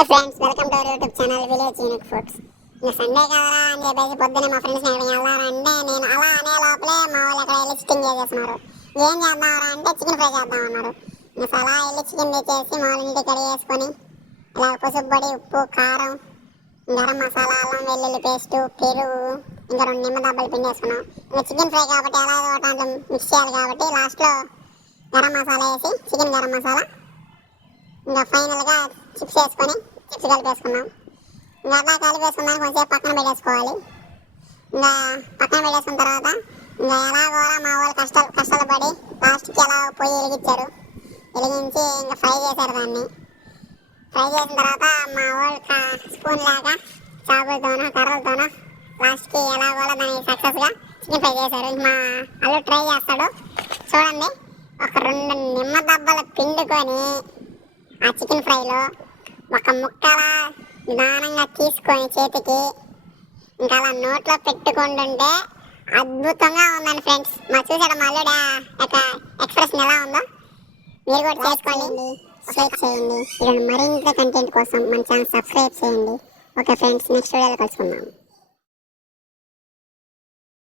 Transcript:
Hi friends, welcome to our YouTube channel village unique foods. ఇంకా Sunday కదా అని చెప్పేసి పొద్దున్నే మా ఫ్రెండ్స్ వెళ్ళారంటే నేను అలా అనే లోపలే మా వాళ్ళు అక్కడ వెళ్ళి చికెన్ చేసేస్తున్నారు. ఏం చేద్దామరా అంటే చికెన్ ఫ్రై చేద్దామన్నారు. ఇంకా అలా వెళ్ళి చికెన్ తెచ్చేసి మా వాళ్ళ ఇంటికి కడిగి వేసుకొని ఇలా పసుపు పొడి, ఉప్పు, కారం, గరం మసాలా, అల్లం వెల్లుల్లి పేస్ట్, పెరుగు, ఇంకా 2 నిమ్మ దెబ్బలు పిండి వేసుకున్నాం. ఇంకా చికెన్ ఫ్రై కాబట్టి ఎలా దాంట్లో మిక్స్ చేయాలి కాబట్టి లాస్ట్లో గరం మసాలా వేసి చికెన్ గరం మసాలా ఇంకా ఫైనల్గా చిప్స్ వేసుకొని చిప్స్ కలిపేసుకున్నాం. ఇంకా అట్లా కలిపేసుకున్నాక కొంచెం పక్కన పెట్టేసుకోవాలి. ఇంకా పక్కన పెట్టేసుకున్న తర్వాత ఇంకా ఎలాగో మా వాళ్ళు కష్టాలు పడి లాస్ట్కి ఎలా పొయ్యి వెలిగించారు. వెలిగించి ఇంకా ఫ్రై చేశారు. దాన్ని ఫ్రై చేసిన తర్వాత మా వాళ్ళు స్పూన్ లాగా చాకులతోనో కర్రలతోనో లాస్ట్కి ఎలాగో దాన్ని సక్సెస్గా చికెన్ ఫ్రై చేశారు. మా అల్లు ట్రై చేస్తాడు చూడండి. ఒక 2 నిమ్మ దెబ్బలు పిండుకొని ఆ చికెన్ ఫ్రైలో ఒక ముక్కలా నిదానంగా తీసుకొని చేతికి ఇంకా అలా నోట్లో పెట్టుకుంటుంటే అద్భుతంగా ఉందండి ఫ్రెండ్స్. చూసాడు మా అల్లుడు యొక్క ఎక్స్ప్రెషన్ ఎలా ఉందో. మీరు కూడా చేసుకోండి, షేర్ చేయండి. ఇలాంటి మరింత కంటెంట్ కోసం మన ఛానల్ సబ్స్క్రైబ్ చేయండి. ఓకే ఫ్రెండ్స్, నెక్స్ట్ వీడియోలో కలుసుకుందాం.